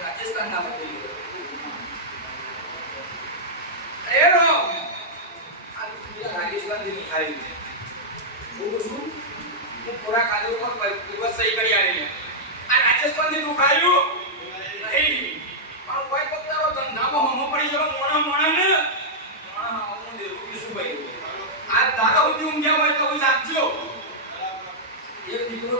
રાજસ્થાનના વકીલ રાજસ્થાન દિલ્હી આવી છે હું છું હું પૂરા કાગળ પર દિવસ સહી કરી આવીને આ રાજસ્થાન થી દુખાયું નહીં પણ કોઈ પત્તારો ધંધામાં હમો પડી ગયો મોણા મોણા ને મોણા હું દેવું શું ભાઈ આ દાદા સુધી ઊંઘ્યા હોય તો જાગજો એક દીકરો